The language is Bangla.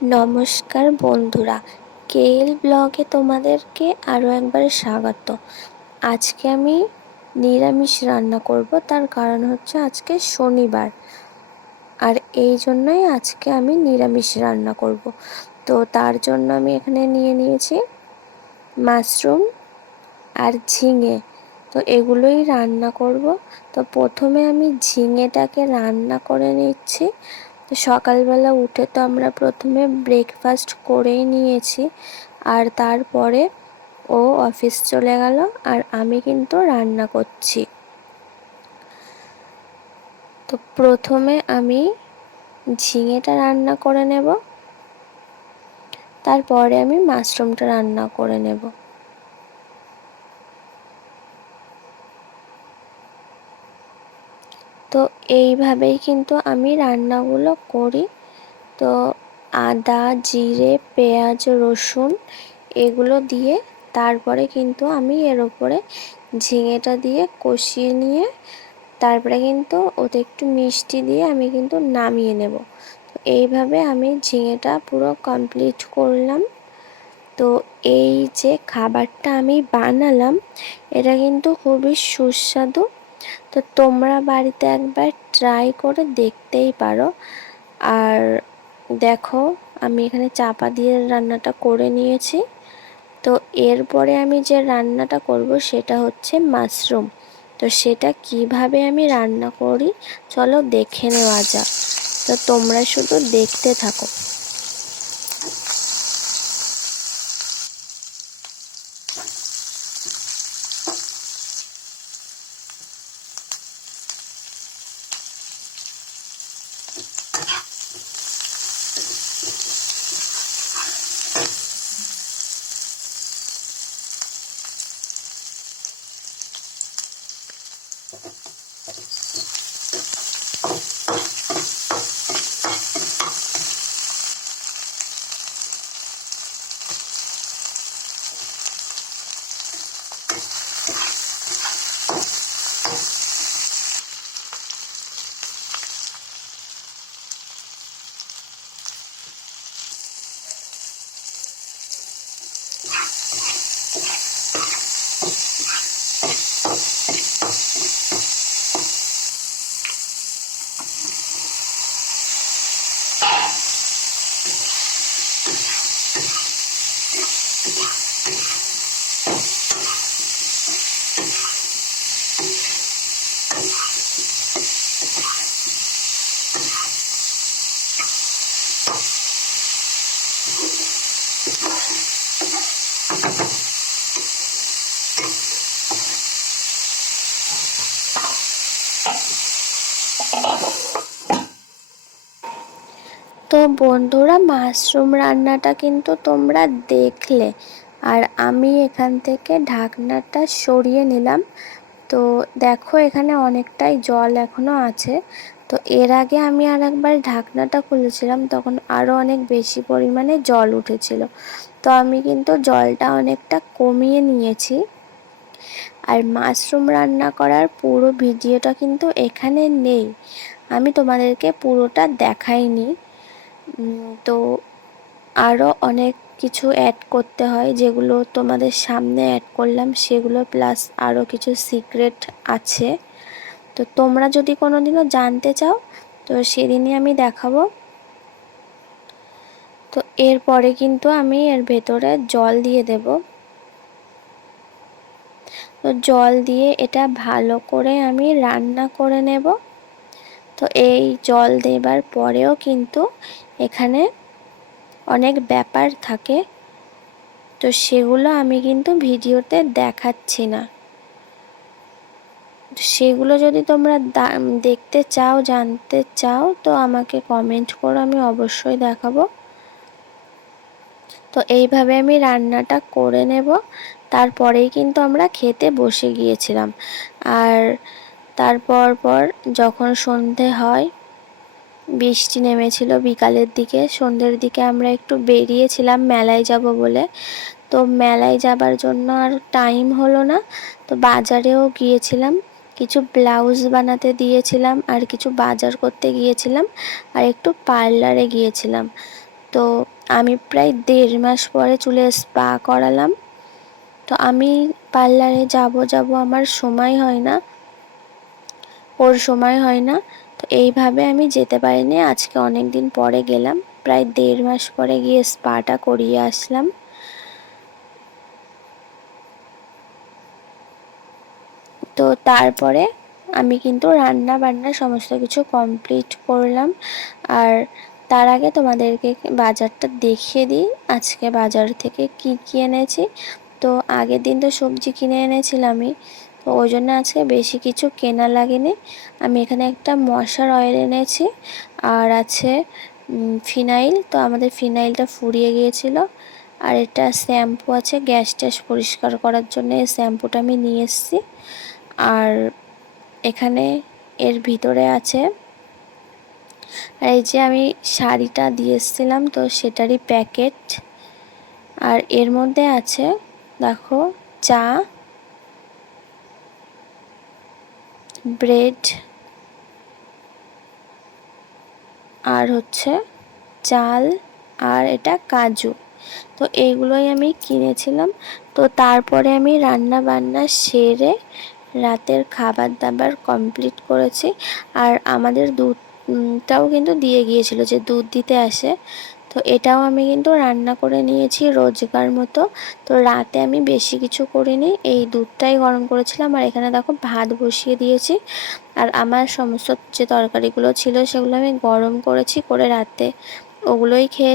নমস্কার বন্ধুরা, কেএল ব্লগে তোমাদেরকে আরও একবার স্বাগত। আজকে আমি নিরামিষ রান্না করব, তার কারণ হচ্ছে আজকে শনিবার, আর এই জন্যই আজকে আমি নিরামিষ রান্না করব। তো তার জন্য আমি এখানে নিয়ে নিয়েছি মাশরুম আর ঝিঙে। তো এগুলোই রান্না করব। তো প্রথমে আমি ঝিঙেটাকে রান্না করে নিচ্ছি। তো সকালবেলা উঠে তো আমরা প্রথমে ব্রেকফাস্ট করেই নিয়েছি, আর তারপরে ও অফিস চলে গেল আর আমি কিন্তু রান্না করছি। তো প্রথমে আমি ঝিঙেটা রান্না করে নেব, তারপরে আমি মাশরুমটা রান্না করে নেব। তো এইভাবেই কিন্তু আমি রান্নাগুলো করি। তো আদা, জিরে, পেঁয়াজ, রসুন এগুলো দিয়ে তারপরে কিন্তু আমি এর ওপরে ঝিঙেটা দিয়ে কষিয়ে নিয়ে তারপরে কিন্তু ওতে একটু মিষ্টি দিয়ে আমি কিন্তু নামিয়ে নেব। তো এইভাবে আমি ঝিঙেটা পুরো কমপ্লিট করলাম। তো এই যে খাবারটা আমি বানালাম, এটা কিন্তু খুবই সুস্বাদু। তো তোমরা বাড়িতে একবার ট্রাই করে দেখতেই পারো। আর দেখো, আমি এখানে চাপা দিয়ে রান্নাটা করে নিয়েছি। তো এরপরে আমি যে রান্নাটা করব সেটা হচ্ছে মাশরুম। তো সেটা কিভাবে আমি রান্না করি চলো দেখে নেওয়া যাক। তো তোমরা শুধু দেখতে থাকো। তো বন্ধুরা, মাশরুম রান্নাটা কিন্তু তোমরা দেখলে, আর আমি এখান থেকে ঢাকনাটা সরিয়ে নিলাম। তো দেখো, এখানে অনেকটাই জল এখনো আছে। তো এর আগে আমি আর একবার ঢাকনাটা খুলেছিলাম, তখন আরও অনেক বেশি পরিমাণে জল উঠেছিল। তো আমি কিন্তু জলটা অনেকটা কমিয়ে নিয়েছি। আর মাশরুম রান্না করার পুরো ভিডিওটা কিন্তু এখানে নেই, আমি তোমাদেরকে পুরোটা দেখাইনি। তো আরও অনেক কিছু অ্যাড করতে হয়, যেগুলো তোমাদের সামনে অ্যাড করলাম সেগুলো, প্লাস আরও কিছু সিক্রেট আছে। তো তোমরা যদি কোনো দিনও জানতে চাও তো সেদিনই আমি দেখাবো। তো এরপরে কিন্তু আমি এর ভেতরে জল দিয়ে দেব। তো জল দিয়ে এটা ভালো করে আমি রান্না করে নেব। তো এই জল দেবার পরেও কিন্তু এখানে অনেক ব্যাপার থাকে, তো সেগুলো আমি কিন্তু ভিডিওতে দেখাচ্ছি না। সেগুলো যদি তোমরা দেখতে চাও, জানতে চাও, তো আমাকে কমেন্ট করো, আমি অবশ্যই দেখাবো। তো এইভাবে আমি রান্নাটা করে নেব। তারপরেই কিন্তু আমরা খেতে বসে গিয়েছিলাম। আর তারপর যখন সন্ধে হয়, বৃষ্টি নেমেছিল বিকালের দিকে, সন্ধ্যের দিকে আমরা একটু বেরিয়েছিলাম মেলায় যাব বলে। তো মেলায় যাবার জন্য আর টাইম হলো না। তো বাজারেও গিয়েছিলাম, কিছু ব্লাউজ বানাতে দিয়েছিলাম, আর কিছু বাজার করতে গিয়েছিলাম, আর একটু পার্লারে গিয়েছিলাম। তো তো আমি প্রায় 1.5 মাস পরে চুলে স্পা করালাম। তো আমি পার্লারে যাব আমার সময় হয় না, ওর সময় হয় না, তো এইভাবে আমি যেতে পারিনি। আজকে অনেক দিন পরে গেলাম, প্রায় 1.5 মাস পরে গিয়ে স্পাটা করিয়ে আসলাম। তো তারপরে আমি কিন্তু রান্না বান্না সমস্ত কিছু কমপ্লিট করলাম। আর তার আগে তোমাদেরকে বাজারটা দেখিয়ে দিই, আজকে বাজার থেকে কি কি এনেছি। তো আগের দিন তো সবজি কিনে এনেছিলামই, তো ওই জন্য আজকে বেশি কিছু কেনা লাগেনি। আমি এখানে একটা মশার অয়েল এনেছি, আর আছে ফিনাইল। তো আমাদের ফিনাইলটা ফুরিয়ে গিয়েছিল। আর এটা শ্যাম্পু আছে গ্যাস ট্যাস পরিষ্কার করার জন্য, এই শ্যাম্পুটা আমি নিয়ে এসেছি। আর এখানে এর ভিতরে আছে, আর এই যে আমি শাড়িটা দিয়ে এসেছিলাম তো সেটারই প্যাকেট। আর এর মধ্যে আছে দেখো চা, ব্রেড, আর হচ্ছে চাল, আর এটা কাজু। তো এইগুলোই আমি কিনেছিলাম। তো তারপরে আমি রান্না বান্না সেরে রাতের খাবার দাবার কমপ্লিট করেছি। আর আমাদের দুধটাও কিন্তু দিয়ে গিয়েছিল, যে দুধ দিতে আসে, তো এটাও আমি কিন্তু রান্না করে নিয়েছি রোজকার মতো। তো রাতে আমি বেশি কিছু করিনি, এই দুধটাই গরম করেছিলাম। আর এখানে দেখো ভাত বসিয়ে দিয়েছি। আর আমার সমস্ত যে তরকারিগুলো ছিল সেগুলো আমি গরম করেছি, করে রাতে ওগুলোই খেয়ে